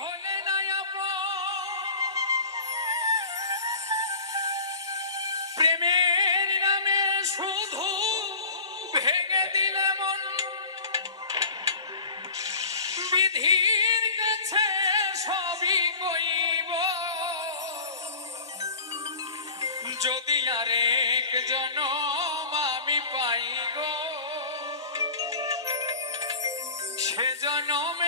হলে না প্রেমের নামে শুধু বিধির কাছে সবই কইব। যদি আরেক জনম আমি পাই গো সে জনমে